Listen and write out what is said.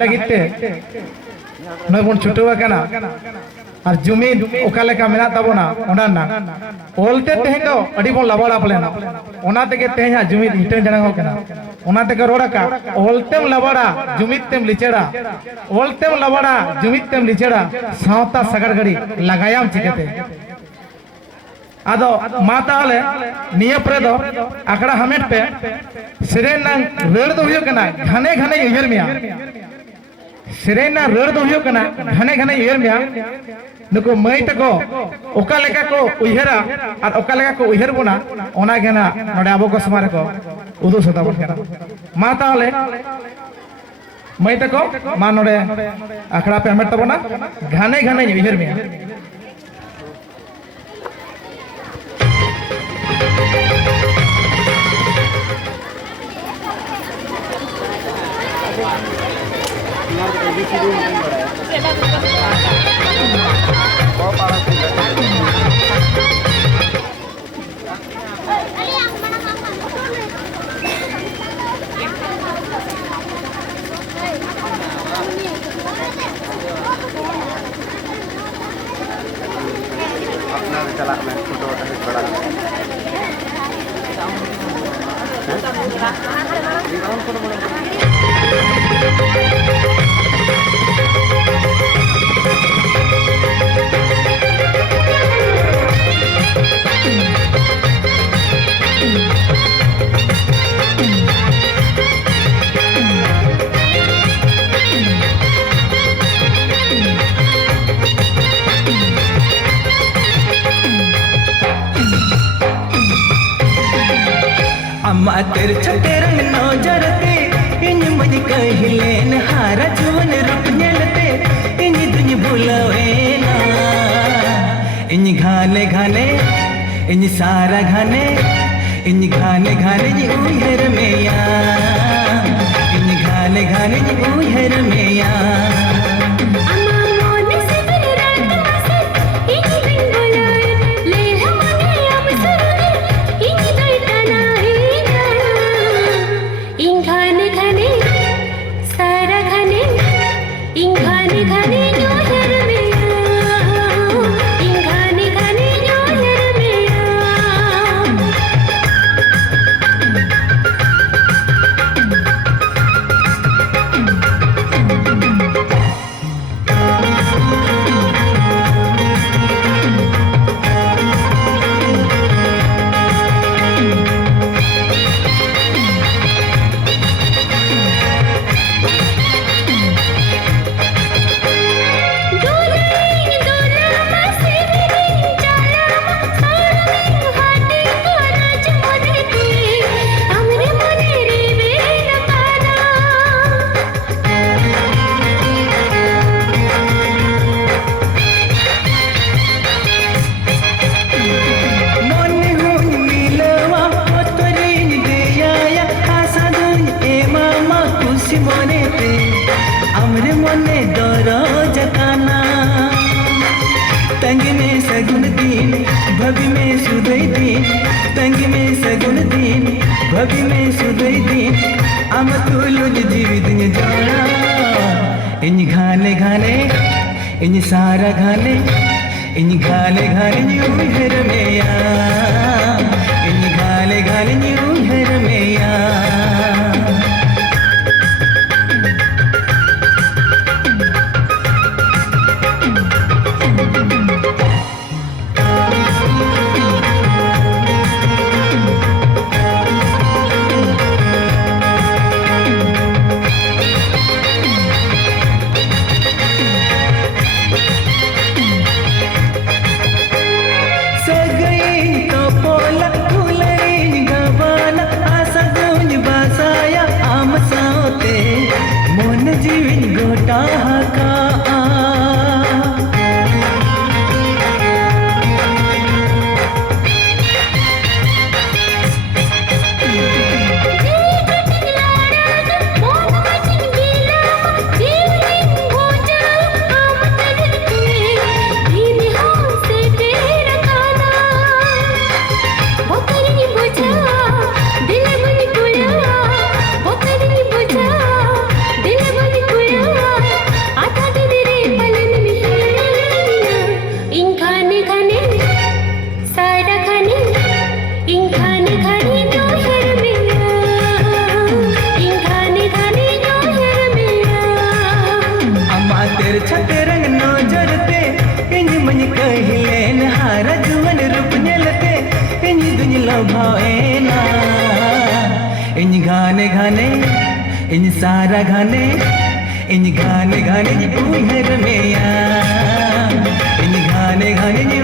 लगिते नय बन छुटवा कना और जुमीन ओकालेका मेना तबोना ओनाना ओलते तेहे को अडी बन लबाड़ा पलेना ओना तेके तेहे जुमीन हिटे जणा हो कना ओना तेके रोड़का ओलतेम लबाड़ा जुमीतेम लिचेड़ा ओलतेम लबाड़ा जुमीतेम लिचेड़ा सावता सगर गड़ी लगायाम चिकेते आदो माता आले निया परे दो आकड़ा हमेट पे सिरेन ना रेड़ दो हुयो कना घने घने उयहर मिया सिरेन ना रेड़ दो हुयो कना घने घने उयहर मिया नुको मई तको ओका लेका को उयहरा और ओका लेका को उयहर बोना ओना गेना नोडे आबो को समारे को उदु सदा बन गेना माता आले मई तको मा नोडे आकड़ा पे हमेट तबोना घने घने उयहर मिया तेरे छटे रंग नौजरते इन मज कहिलेन हारा जुवन रूप नेलते इन दुनि बुलावे ना इन घाने घाने इन सारा घाने इन घाने घाने जी उहर मेया इन घाने घाने जी उहर मेया तंगी में सगुन दिन भवि में सुदय दिन तंगी में सगुन दिन भवि में सुदय दिन अम तुलुज जीवित जाना इन घाने घाने इन सारा घाने इन घाने घाने उहर मेया इन घाने घाने उहर मेया जीवन गोटा का दिल भावेना इन गाने गाने इन सारा गाने इन गाने गाने उम्र में इन गाने गाने